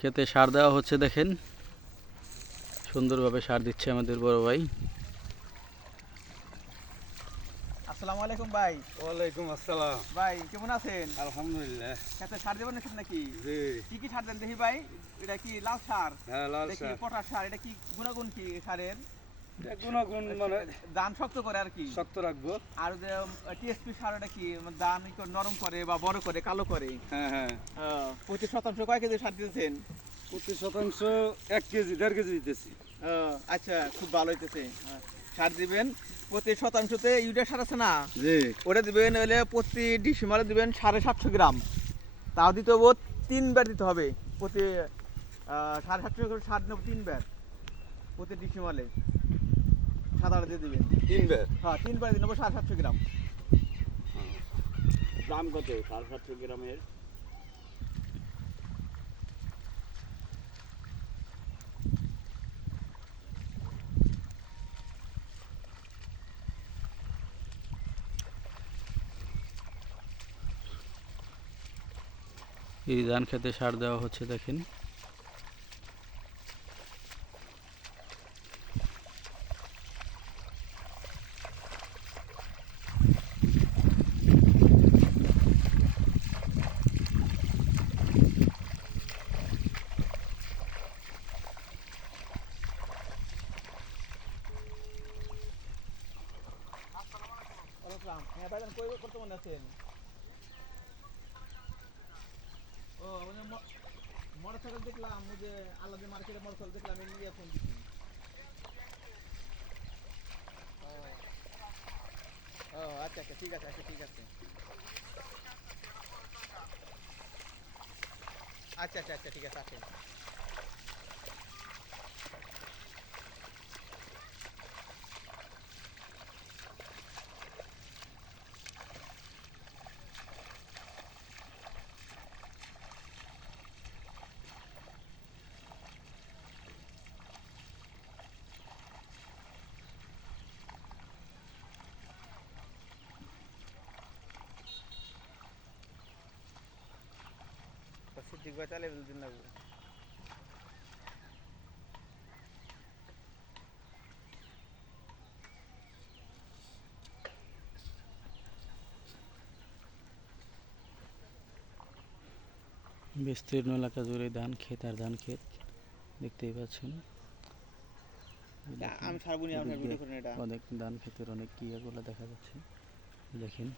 খেতে সার দেওয়া হচ্ছে, দেখেন সুন্দরভাবে সার দিচ্ছে আমাদের বড় ভাই। আসসালামু আলাইকুম ভাই। ওয়ালাইকুম আসসালাম। ভাই কেমন আছেন? আলহামদুলিল্লাহ। খেতে সার দেবেন নাকি? জি। কি সার দেন দেখি ভাই? এটা কি লাল সার? হ্যাঁ, লাল দেখি সার। পটাশ সার। এটা কি গুণাগুণ কি সারের? গুণাগুণ মানে ধান শক্ত করে আর কি। শক্ত রাখবো। আর যে টিএসপি সার এটা কি ধান একটু নরম করে বা বড় করে কালো করে? হ্যাঁ হ্যাঁ। প্রতি শতাংশ কয় কেজি সার দিতেছেন? প্রতি শতাংশ 1 কেজি 1.5 কেজি দিতেছি। আচ্ছা, খুব ভালো হইতেছে। সার দিবেন প্রতি শতাংশতে ইউরিয়া সার আছে না? জি। ওটা দিবেন হলে প্রতি ডিসিমালে দিবেন 750 গ্রাম। তাও দিতে হবে 3 বার দিতে হবে। প্রতি 750 করে সার নেব 3 বার প্রতি ডিসিমালে সাদাটা দিয়ে দিবেন 3 বার। হ্যাঁ 3 বার দিয়ে নেবো 750 গ্রাম। দাম কত 750 গ্রামের? এই ধান খেতে সার দেওয়া হচ্ছে, দেখেন হ্যাঁ ভাইজান কই বর্তমানে আছেন? ও মানে মোটরসাইকেল দেখলাম, ওই যে আলাদা মার্কেটে মোটরসাইকেল দেখলাম, এই নিয়ে ফোন দিচ্ছি। ও আচ্ছা আচ্ছা, ঠিক আছে, আচ্ছা ঠিক আছে, আচ্ছা আচ্ছা আচ্ছা ঠিক আছে, আসেন। সিদ্দিক ভাই চালিয়ে দিন লাগবে। বিস্তীর্ণ এলাকা জুড়ে ধান ক্ষেত আর ধান ক্ষেত দেখতেই পাচ্ছেন। আমি ছাড়বো নি, আপনার ভিডিও করেন এটা। অনেক ধান ক্ষেতের অনেক ইয়েগুলো দেখা যাচ্ছে, দেখেন।